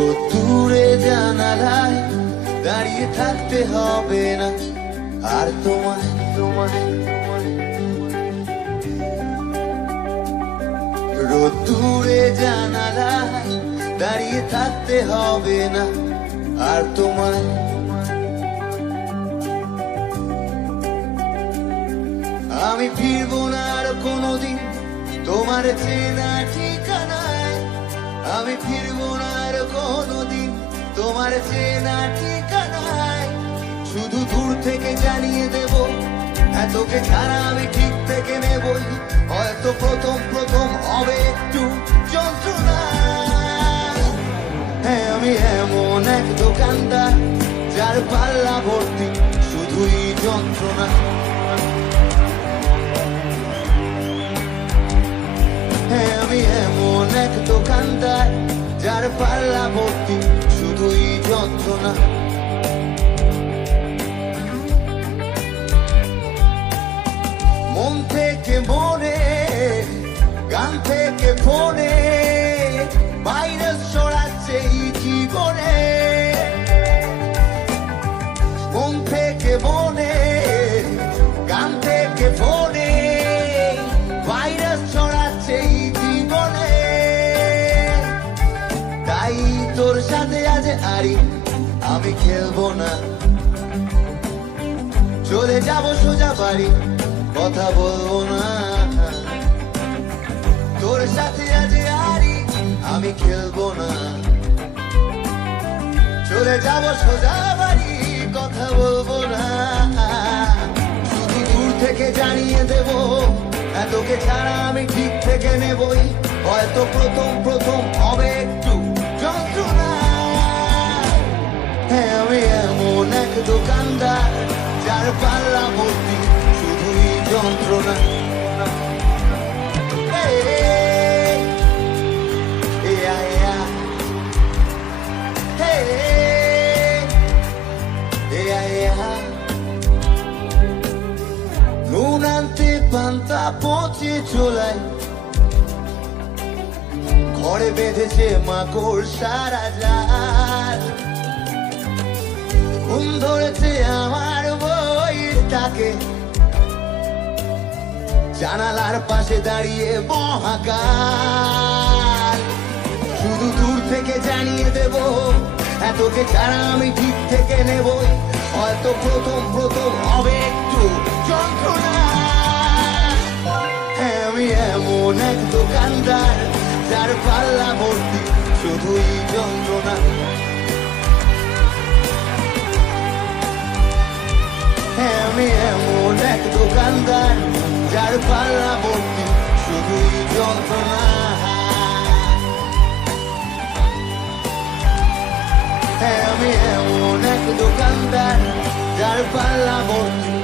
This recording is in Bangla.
রোদ্দুরে জানালায় দাঁড়িয়ে থাকতে হবে না আর তোমায় তোমায় রোদ্দুরে জানালায় দাঁড়িয়ে থাকতে হবে না আর তোমায় আমি ফিরবো না আর কোনোদিন তোমার চেনা ঠিকানায় আমি ফিরবো না আর কোনোদিন তোমার চেনা ঠিকানায় শুধু দূর থেকে জানিয়ে দেব এতকে ছাড়া আমি ঠিক থেকে নেবই হয়তো প্রথম প্রথম হবে একটু যন্ত্রণা হ্যাঁ আমি এমন এক দোকানদার যার পাল্লা ভর্তি শুধুই যন্ত্রণা হ্যাঁ আমি এমন এক দোকানদার যার পাল্লা ভর্তি শুধুই যন্ত্রণা মন থেকে মনে গান থেকে ফোনে ভাইরাস ছড়াচ্ছে এই জীবনে মন থেকে মনে গান থেকে ফোনে ভাইরাস ছড়াচ্ছে এই জীবনে তাই তোর সাথে আজ আরি আমি খেলবো না চলে যাবো সোজা বাড়ি কথা বলবো না তোর সাথে আজ আরি আমি খেলবো না চলে যাবো সোজা বাড়ি কথা বলবো না শুধু দূর থেকে জানিয়ে দেব এতকে ছাড়া আমি ঠিক থেকে নেবই হয়তো প্রথম প্রথম হবে একটু যন্ত্রণা হ্যাঁ আমি এমন এক দোকানদার যার পাল্লা ভর্তি শুধুই যন্ত্রণা নুন আনতে পান্তা পচে চলাই ঘরে বেঁধেছে মাকড় সারা জাল ঘুম ধরেছে আমার বইটাকে জানালার পাশে দাঁড়িয়ে মহাকাল শুধু দূর থেকে জানিয়ে দেব এতকে ছাড়া আমি ঠিক থেকে নেবই হয়তো প্রথম প্রথম হবে একটু যন্ত্রণা হ্যাঁ আমি এমন এক দোকানদার যার পাল্লা ভর্তি শুধুই যন্ত্রণা হ্যাঁ আমি এমন এক দোকানদার যার পাল্লা ভর্তি শুধুই যন্ত্রণা হ্যাঁ আমি এমন এক দোকানদার যার পাল্লা ভর্তি